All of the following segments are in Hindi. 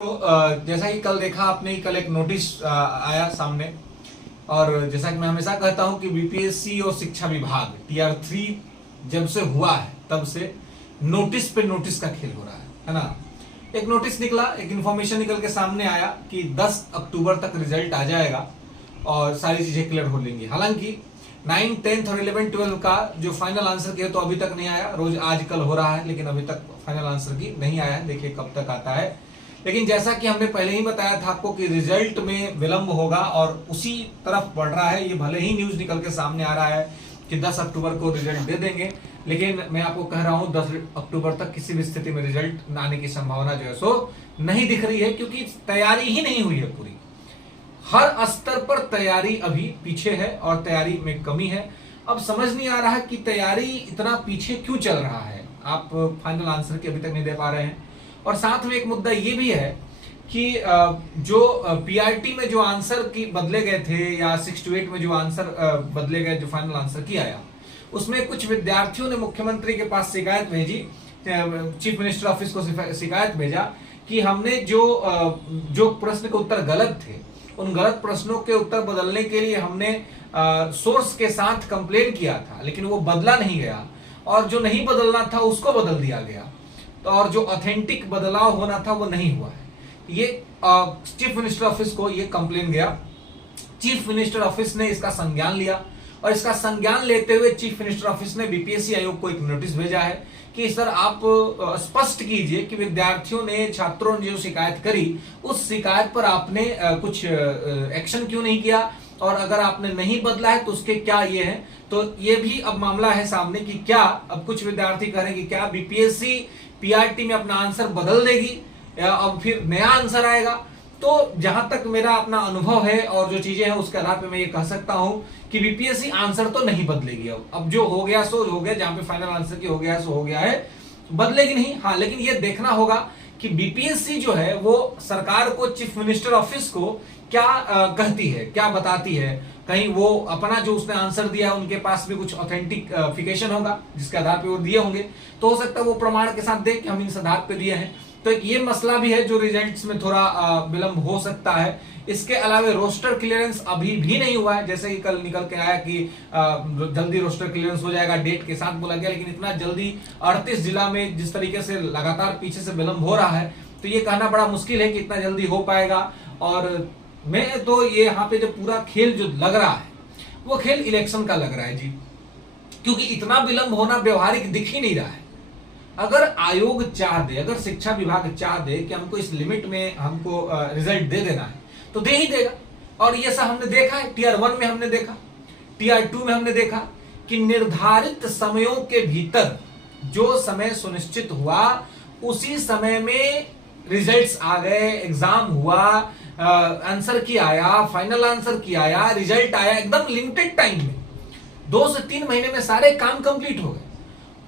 तो जैसा कि कल देखा आपने, कल एक नोटिस आया सामने। और जैसा कि मैं हमेशा कहता हूं कि बीपीएससी और शिक्षा विभाग टीआर 3 जब से हुआ है तब से नोटिस पे नोटिस का खेल हो रहा है ना। एक नोटिस निकला, एक इंफॉर्मेशन निकल के सामने आया कि 10 अक्टूबर तक रिजल्ट आ जाएगा और सारी चीजें क्लियर हो लेंगी। हालांकि 9, 10 और 11, 12 का जो फाइनल आंसर की है तो अभी तक नहीं आया। रोज आज कल हो रहा है लेकिन अभी तक फाइनल आंसर की नहीं आया है। देखिए कब तक आता है। लेकिन जैसा कि हमने पहले ही बताया था आपको कि रिजल्ट में विलंब होगा और उसी तरफ बढ़ रहा है। ये भले ही न्यूज निकल के सामने आ रहा है कि 10 अक्टूबर को रिजल्ट दे देंगे, लेकिन मैं आपको कह रहा हूं 10 अक्टूबर तक किसी भी स्थिति में रिजल्ट आने की संभावना जो है सो नहीं दिख रही है, क्योंकि तैयारी ही नहीं हुई है पूरी। हर स्तर पर तैयारी अभी पीछे है और तैयारी में कमी है। अब समझ नहीं आ रहा है कि तैयारी इतना पीछे क्यों चल रहा है। आप फाइनल आंसर की अभी तक नहीं दे पा रहे हैं। और साथ में एक मुद्दा ये भी है कि जो पीआरटी में जो आंसर की बदले गए थे या 6 to 8 में जो आंसर बदले गए, जो फाइनल आंसर की आया, उसमें कुछ विद्यार्थियों ने मुख्यमंत्री के पास शिकायत भेजी, चीफ मिनिस्टर ऑफिस को शिकायत भेजा कि हमने जो प्रश्न के उत्तर गलत थे उन गलत प्रश्नों के उत्तर बदलने के लिए हमने सोर्स के साथ कंप्लेन किया था, लेकिन वो बदला नहीं गया और जो नहीं बदलना था उसको बदल दिया गया। तो और जो ऑथेंटिक बदलाव होना था वो नहीं हुआ है। ये चीफ मिनिस्टर ऑफिस को ये कंप्लेन गया। चीफ मिनिस्टर ऑफिस ने इसका संज्ञान लिया और इसका संज्ञान लेते हुए चीफ मिनिस्टर ऑफिस ने बीपीएससी आयोग को एक नोटिस भेजा है कि सर आप स्पष्ट कीजिए कि विद्यार्थियों ने, छात्रों ने जो शिकायत करी उस शिकायत पर आपने कुछ एक्शन क्यों नहीं किया, और अगर आपने नहीं बदला है तो उसके क्या ये है। तो ये भी अब मामला है सामने कि क्या अब कुछ विद्यार्थी कह रहे हैं कि क्या बीपीएससी पीआरटी में अपना आंसर बदल देगी या अब फिर नया आंसर आएगा। तो जहां तक मेरा अपना अनुभव है और जो चीजें हैं उसके आधार पे मैं ये कह सकता हूं कि बीपीएससी आंसर तो नहीं बदलेगी। अब जो हो गया सो हो गया, जहां पे फाइनल आंसर की हो गया सो हो गया है, बदलेगी नहीं। हाँ, लेकिन ये देखना होगा कि बीपीएससी जो है वो सरकार को, चीफ मिनिस्टर ऑफिस को क्या कहती है, क्या बताती है। कहीं वो अपना जो उसने आंसर दिया उनके पास भी कुछ ऑथेंटिफिकेशन होगा जिसके आधार पे वो दिए होंगे, तो हो सकता है वो प्रमाण के साथ दे कि हम इस आधार पे दिए हैं। तो एक ये मसला भी है जो रिजल्ट्स में थोड़ा विलंब हो सकता है। इसके अलावा रोस्टर क्लियरेंस अभी भी नहीं हुआ है। जैसे कि कल निकल के आया कि जल्दी रोस्टर क्लियरेंस हो जाएगा, डेट के साथ बोला गया, लेकिन इतना जल्दी 38 जिला में जिस तरीके से लगातार पीछे से विलंब हो रहा है तो ये कहना बड़ा मुश्किल है कि इतना जल्दी हो पाएगा। और मैं तो ये यहाँ पे जो पूरा खेल जो लग रहा है वो खेल इलेक्शन का लग रहा है जी, क्योंकि इतना विलंब होना व्यवहारिक दिख ही नहीं रहा है। अगर आयोग चाह दे, अगर शिक्षा विभाग चाह दे कि हमको इस लिमिट में हमको रिजल्ट दे देना है तो दे ही देगा। और ये सब हमने देखा है, टीआर 1 में हमने देखा, टीआर 2 में हमने देखा कि निर्धारित समयों के भीतर जो समय सुनिश्चित हुआ उसी समय में रिजल्ट्स आ गए, एग्जाम हुआ, आंसर की आया, फाइनल आंसर की आया, रिजल्ट आया एकदम लिमिटेड टाइम में। 2 से 3 महीने में सारे काम कंप्लीट हो गए।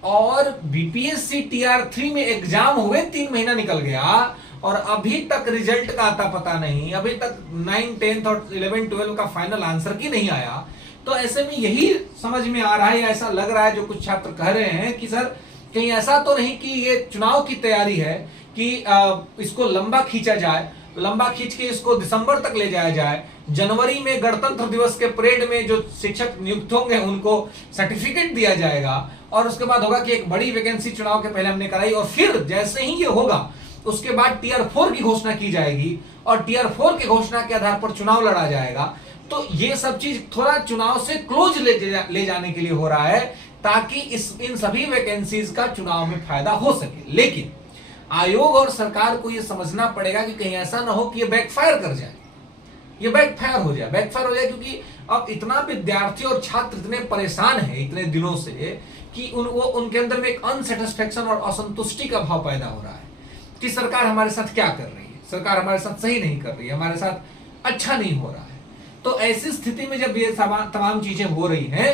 और बीपीएससी टीआर 3 में एग्जाम हुए 3 महीना निकल गया और अभी तक रिजल्ट का आता पता नहीं, अभी तक 9, 10 और 11, 12 का फाइनल आंसर की नहीं आया। तो ऐसे में यही समझ में आ रहा है या ऐसा लग रहा है, जो कुछ छात्र कह रहे हैं कि सर कहीं ऐसा तो नहीं कि ये चुनाव की तैयारी है कि इसको लंबा खींचा जाए, लंबा खींच के इसको दिसंबर तक ले जाया जाए। जनवरी में गणतंत्र दिवस के परेड में जो शिक्षक नियुक्त होंगे उनको सर्टिफिकेट दिया जाएगा और उसके बाद होगा कि एक बड़ी वैकेंसी चुनाव के पहले हमने कराई और फिर जैसे ही ये होगा उसके बाद टीआर 4 की घोषणा की जाएगी और टीआर 4 की घोषणा के आधार पर चुनाव लड़ा जाएगा। तो ये सब चीज थोड़ा चुनाव से क्लोज ले जाने के लिए हो रहा है ताकि इन सभी वैकेंसीज का चुनाव में फायदा हो सके। लेकिन आयोग और सरकार को यह समझना पड़ेगा कि कहीं ऐसा ना हो कि ये बैकफायर कर जाए, ये बैकफायर हो जाए, क्योंकि अब इतना विद्यार्थी और छात्र इतने परेशान है इतने दिनों से कि उनके अंदर में एक अनसेटिस्फेक्शन और असंतुष्टि का भाव पैदा हो रहा है कि सरकार हमारे साथ क्या कर रही है, सरकार हमारे साथ सही नहीं कर रही है, हमारे साथ अच्छा नहीं हो रहा है। तो ऐसी स्थिति में जब ये तमाम चीजें हो रही हैं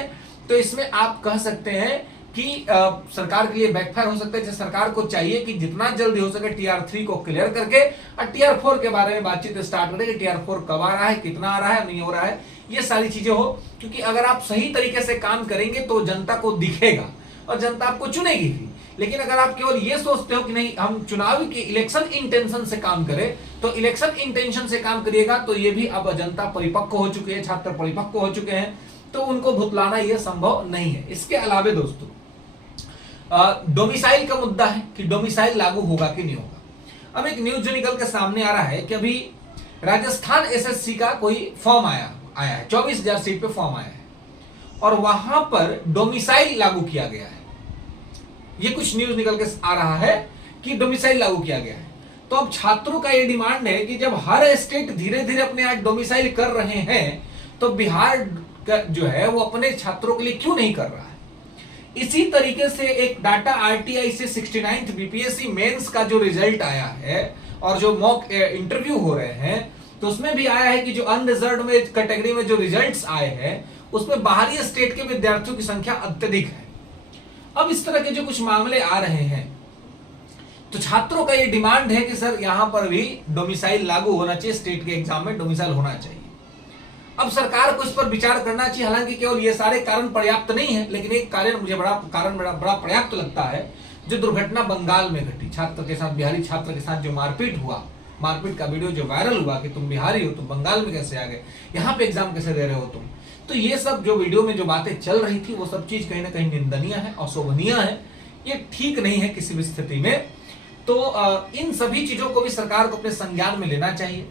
तो इसमें आप कह सकते हैं कि सरकार के लिए बैकफायर हो सकता है। जैसे सरकार को चाहिए कि जितना जल्दी हो सके टीआर 3 को क्लियर करके और टीआर 4 के बारे में बातचीत स्टार्ट करें कि टीआर 4 कब आ रहा है, कितना आ रहा है, नहीं हो रहा है, ये सारी चीजें हो। क्योंकि अगर आप सही तरीके से काम करेंगे तो जनता को दिखेगा और जनता आपको चुनेगी भी लेकिन अगर आप केवल ये सोचते हो कि नहीं हम चुनावी के इलेक्शन इंटेंशन से काम करें, तो इलेक्शन इंटेंशन से काम करिएगा तो ये भी अब जनता परिपक्व हो चुकी है, छात्र परिपक्व हो चुके हैं, तो उनको भुतलाना ये संभव नहीं है। इसके अलावा दोस्तों डोमिसाइल का मुद्दा है कि डोमिसाइल लागू होगा कि नहीं होगा। अब एक न्यूज जो निकल के सामने आ रहा है कि अभी राजस्थान एसएससी का कोई फॉर्म आया है, 24,000 सीट पे फॉर्म आया है और वहां पर डोमिसाइल लागू किया गया है। ये कुछ न्यूज निकल के आ रहा है कि डोमिसाइल लागू किया गया है। तो अब छात्रों का ये डिमांड है कि जब हर स्टेट धीरे धीरे अपने यहाँ डोमिसाइल कर रहे हैं तो बिहार जो है वो अपने छात्रों के लिए क्यों नहीं कर रहा है। इसी तरीके से एक डाटा आरटीआई से 69th बीपीएससी मेंस का जो रिजल्ट आया है और जो मॉक इंटरव्यू हो रहे हैं तो उसमें भी आया है कि जो अनरिजर्व्ड में कैटेगरी में जो रिजल्ट्स आए हैं उसमें बाहरी स्टेट के विद्यार्थियों की संख्या अत्यधिक है। अब इस तरह के जो कुछ मामले आ रहे हैं तो छात्रों का ये डिमांड है कि सर यहां पर भी डोमिसाइल लागू होना चाहिए, स्टेट के एग्जाम में डोमिसाइल होना चाहिए। अब सरकार को इस पर विचार करना चाहिए। हालांकि केवल ये सारे कारण पर्याप्त नहीं है, लेकिन एक कारण मुझे बड़ा पर्याप्त लगता है। जो दुर्घटना बंगाल में घटी, छात्र के साथ, बिहारी छात्र के साथ जो मारपीट हुआ, मारपीट का वीडियो जो वायरल हुआ कि तुम बिहारी हो, तुम बंगाल में कैसे आ गए, यहाँ पे एग्जाम कैसे दे रहे हो तुम, तो ये सब जो वीडियो में जो बातें चल रही थी वो सब चीज कहीं ना कहीं निंदनीय है, अशोभनीय है, ये ठीक नहीं है किसी भी स्थिति में। तो इन सभी चीजों को भी सरकार को अपने संज्ञान में लेना चाहिए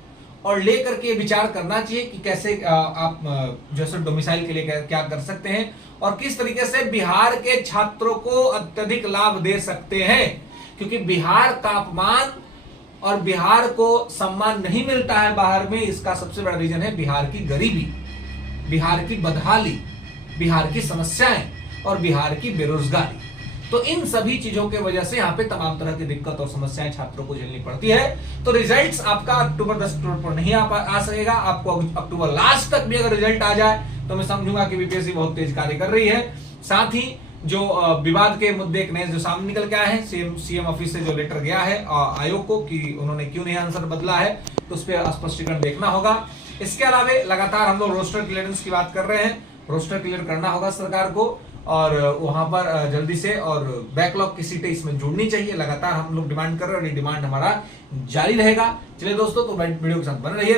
और लेकर के विचार करना चाहिए कि कैसे आप जैसे डोमिसाइल के लिए क्या कर सकते हैं और किस तरीके से बिहार के छात्रों को अत्यधिक लाभ दे सकते हैं। क्योंकि बिहार का अपमान और बिहार को सम्मान नहीं मिलता है बाहर में, इसका सबसे बड़ा रीजन है बिहार की गरीबी, बिहार की बदहाली, बिहार की समस्याएं और बिहार की बेरोजगारी। तो इन सभी चीजों के वजह से यहाँ पे तमाम तरह की दिक्कत और समस्याएं छात्रों को झेलनी पड़ती है। तो रिजल्ट्स आपका अक्टूबर 10 अक्टूबर पर नहीं आ सकेगा। आपको अक्टूबर लास्ट तक भी अगर रिजल्ट आ जाए तो मैं समझूंगा कि बीपीएससी बहुत तेज कार्य कर रही है। साथ ही जो विवाद के मुद्दे एक नए जो सामने निकल के आए हैं, सीएम ऑफिस से जो लेटर गया है आयोग को कि उन्होंने क्यों नहीं आंसर बदला है, तो उस पर स्पष्टीकरण देखना होगा। इसके अलावा लगातार हम लोग रोस्टर क्लियरेंस की बात कर रहे हैं, रोस्टर क्लियर करना होगा सरकार को और वहां पर जल्दी से, और बैकलॉग की सीटें इसमें जुड़नी चाहिए। लगातार हम लोग डिमांड कर रहे हैं और ये डिमांड हमारा जारी रहेगा। चलिए दोस्तों, तो वीडियो के साथ बने रहिए।